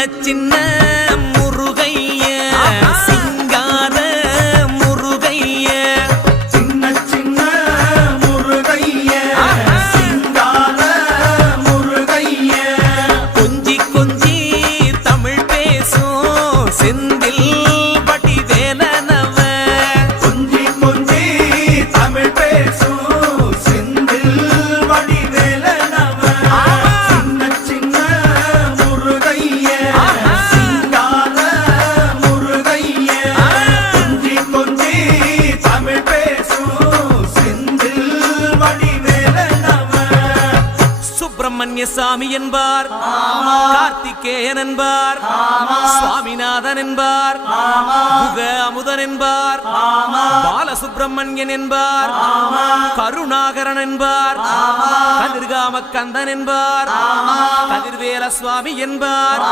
சின்ன முருகைய சிங்கார முருகைய சின்ன சின்ன முருகைய சிங்கார முருகைய கொஞ்சி கொஞ்சி தமிழ் பேசும் செந்தில் பட்டி வேலனவ கொஞ்சி கொஞ்சி தமிழ் பேசும் செந்தில் படி வேலனவ சின்ன சின்ன முருகைய சிங்கார முருகைய கொஞ்சி கொஞ்சி தமிழ் பேசும் செந்தில் படி வேலனவ சுப்பிரமணிய சாமி என்பார் கார்த்திகேயன் என்பார் சுவாமிநாதன் என்பார் முக அமுதன் என்பார் பாலசுப்பிரமணியன் என்பார் கருணாகரன் என்பார் கதிர்காம கந்தன் என்பார் கதிர்வேல சுவாமி என்பார்